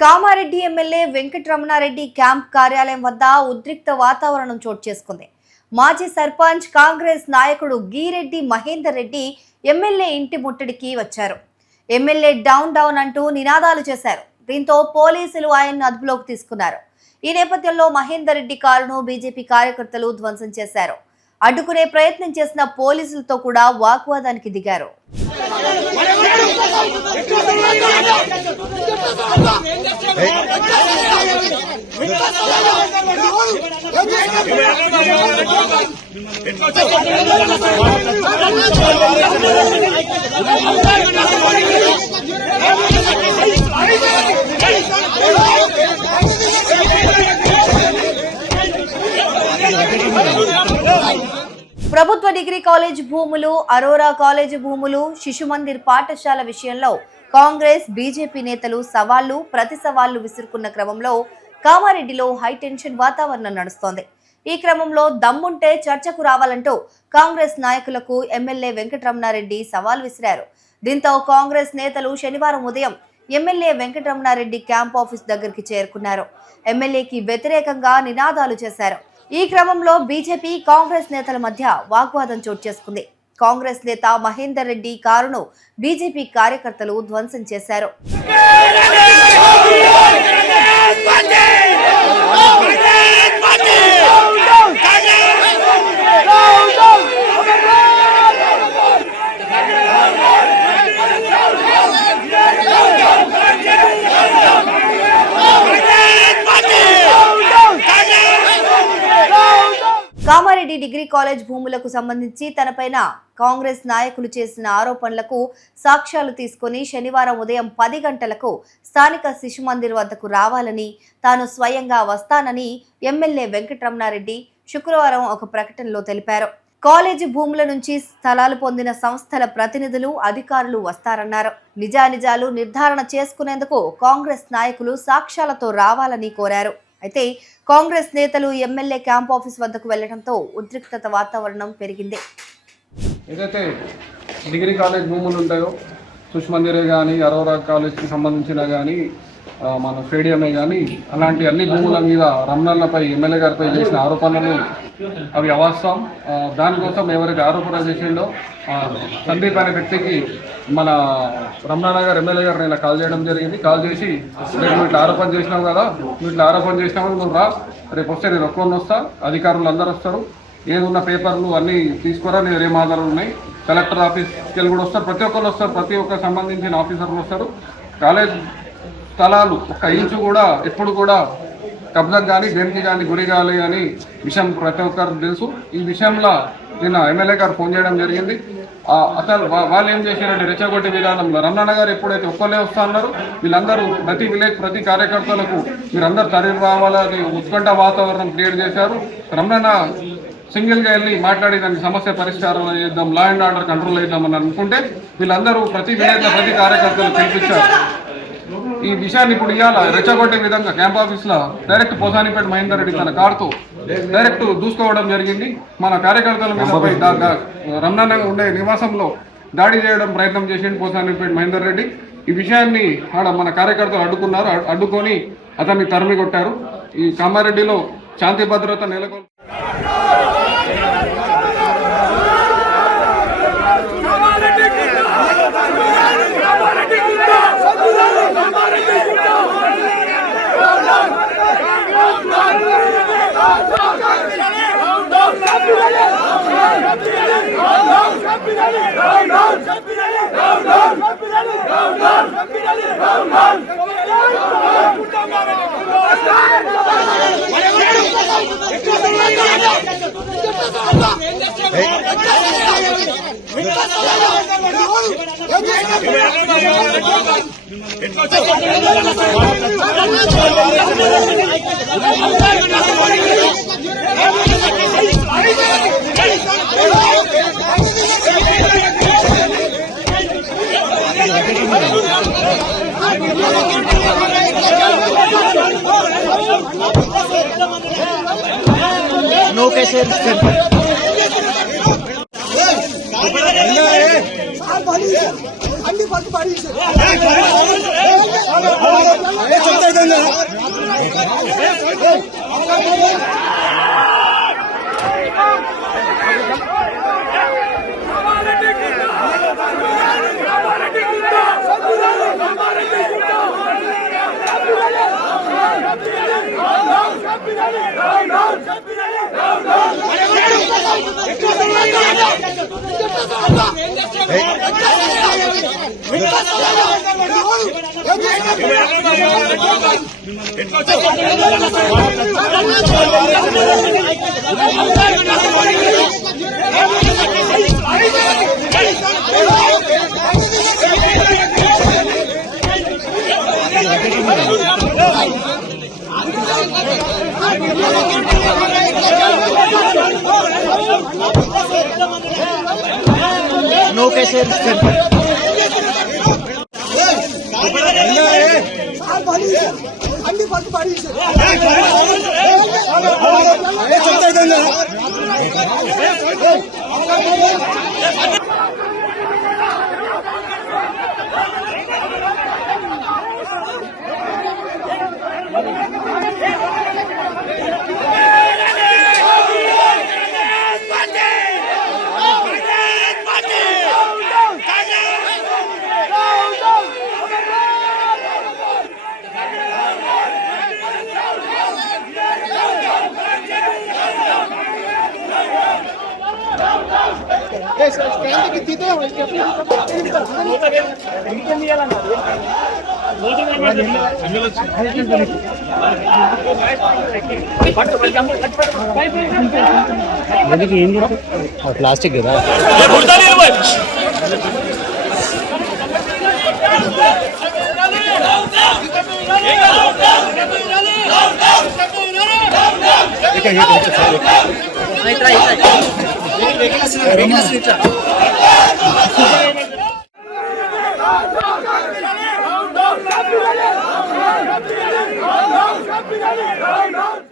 Kamareddy MLA Venkataramana Reddy camp కార్యాలయం వద్ద ఉద్రిక్త వాతావరణం చోటు చేసుకుంది. మాజీ సర్పంచ్ కాంగ్రెస్ నాయకుడు గీరెడ్డి మహేందర్ రెడ్డి ఎమ్మెల్యే ఇంటి ముట్టడికి వచ్చారు. ఎమ్మెల్యే డౌన్ డౌన్ అంటూ నినాదాలు చేశారు. దీంతో పోలీసులు ఆయన్ను అదుపులోకి తీసుకున్నారు. ఈ నేపథ్యంలో మహేందర్ రెడ్డి కారును బీజేపీ కార్యకర్తలు ధ్వంసం చేశారు. అడ్డుకునే ప్రయత్నం చేసిన పోలీసులతో కూడా వాగ్వాదానికి దిగారు. ప్రభుత్వ డిగ్రీ కాలేజ్ భూములు, అరోరా కాలేజ్ భూములు, శిశు మందిర్ పాఠశాల విషయంలో కాంగ్రెస్ బీజేపీ నేతలు సవాళ్లు ప్రతి సవాళ్లు విసురుకున్న క్రమంలో కామారెడ్డిలో హైటెన్షన్ వాతావరణం నడుస్తోంది. ఈ క్రమంలో దమ్ముంటే చర్చకు రావాలంటూ కాంగ్రెస్ నాయకులకు ఎమ్మెల్యే వెంకటరమణారెడ్డి సవాల్ విసిరారు. దీంతో కాంగ్రెస్ నేతలు శనివారం ఉదయం ఎమ్మెల్యే వెంకటరమణారెడ్డి క్యాంప్ ఆఫీస్ దగ్గరికి చేరుకున్నారు. ఎమ్మెల్యేకి వ్యతిరేకంగా నినాదాలు చేశారు. ఈ క్రమంలో బీజేపీ కాంగ్రెస్ నేతల మధ్య వాగ్వాదం చోటు చేసుకుంది. కాంగ్రెస్ నేత మహేందర్ రెడ్డి కారును బీజేపీ కార్యకర్తలు ధ్వంసం చేశారు. కామారెడ్డి డిగ్రీ కాలేజ్ భూములకు సంబంధించి తనపైన కాంగ్రెస్ నాయకులు చేసిన ఆరోపణలకు సాక్ష్యాలు తీసుకుని శనివారం ఉదయం 10 గంటలకు స్థానిక శిశు మందిర్ వద్దకు రావాలని, తాను స్వయంగా వస్తానని ఎమ్మెల్యే వెంకటరమణారెడ్డి శుక్రవారం ఒక ప్రకటనలో తెలిపారు. కాలేజీ భూముల నుంచి స్థలాలు పొందిన సంస్థల ప్రతినిధులు, అధికారులు వస్తారన్నారు. నిజానిజాలు నిర్ధారణ చేసుకునేందుకు కాంగ్రెస్ నాయకులు సాక్ష్యాలతో రావాలని కోరారు. అయితే కాంగ్రెస్ నేతలు ఎమ్మెల్యే క్యాంప్ ఆఫీస్ వద్దకు వెళ్లడంతో ఉద్రిక్తత వాతావరణం పెరిగింది. ఏదైతే డిగ్రీ కాలేజ్ భూములు ఉంటాయో, శిశు మందిరే కానీ, అరోరా కాలేజ్కి సంబంధించిన కానీ, మన స్టేడియమే కానీ, అలాంటి అన్ని భూముల మీద రమణన్నపై ఎమ్మెల్యే గారిపై చేసిన ఆరోపణలు అవి అవాస్తవం. దానికోసం ఎవరైతే ఆరోపణ చేసిండో సందీప్ అనే వ్యక్తికి మన రమణన్న గారు ఎమ్మెల్యే గారిని ఇలా కాల్ చేయడం జరిగింది. కాల్ చేసి రేపు ఇట్లా ఆరోపణ చేసినావు కదా, నువ్వు ఇట్లా ఆరోపణ చేసినావు, నువ్వు రా, రేపు వస్తే నేను ఒక్కరిని వస్తా, అధికారులు అందరూ వస్తారు, ఏదున్న పేపర్లు అన్నీ తీసుకురా, నేను ఏం ఆధారాలు ఉన్నాయి, కలెక్టర్ ఆఫీస్కి వెళ్ళి కూడా వస్తారు, ప్రతి ఒక్కరు వస్తారు, ప్రతి ఒక్క సంబంధించిన ఆఫీసర్లు వస్తారు. కాలేజ్ స్థలాలు ఒక్క ఇంచు కూడా ఎప్పుడు కూడా కబ్జాకు కానీ దేనికి కానీ గురి కావాలి అని విషయం ప్రతి ఒక్కరు తెలుసు. ఈ విషయంలో నిన్న ఎమ్మెల్యే గారు ఫోన్ చేయడం జరిగింది. అసలు వాళ్ళు ఏం చేశారంటే రెచ్చగొట్టే విధానంలో రమణన్న గారు ఎప్పుడైతే ఒక్కళ్ళే వస్తా అన్నారు, వీళ్ళందరూ ప్రతి విలేజ్ ప్రతి కార్యకర్తలకు మీరందరూ తరలి రావాలని ఉత్కంఠ వాతావరణం క్రియేట్ చేశారు. రమణన్న సింగిల్గా వెళ్ళి మాట్లాడి దానికి సమస్య పరిష్కారం చేద్దాం, లా అండ్ ఆర్డర్ కంట్రోల్ చేద్దామని అనుకుంటే వీళ్ళందరూ ప్రతి విలేజ్లో ప్రతి కార్యకర్తలు పిలిపించారు. ఈ విషయాన్ని ఇప్పుడు ఇవాళ రెచ్చగొట్టే విధంగా క్యాంప్ ఆఫీస్లో డైరెక్ట్ పోసానిపేట మహేందర్ రెడ్డి తన కారుతో డైరెక్ట్ దూసుకోవడం జరిగింది. మన కార్యకర్తల మీద రమణన్న ఉండే నివాసంలో దాడి చేయడం ప్రయత్నం చేసింది పోసానిపేట మహేందర్ రెడ్డి. ఈ విషయాన్ని ఆడ మన కార్యకర్తలు అడ్డుకున్నారు. అడ్డుకొని అతన్ని తరిమి కొట్టారు. ఈ కామారెడ్డిలో శాంతి భద్రత నెలకొల్ప Hey! అన్ని పట్టు పడి No कैसे అన్ని పట్టు పడి प्लास्टिक కదా Happy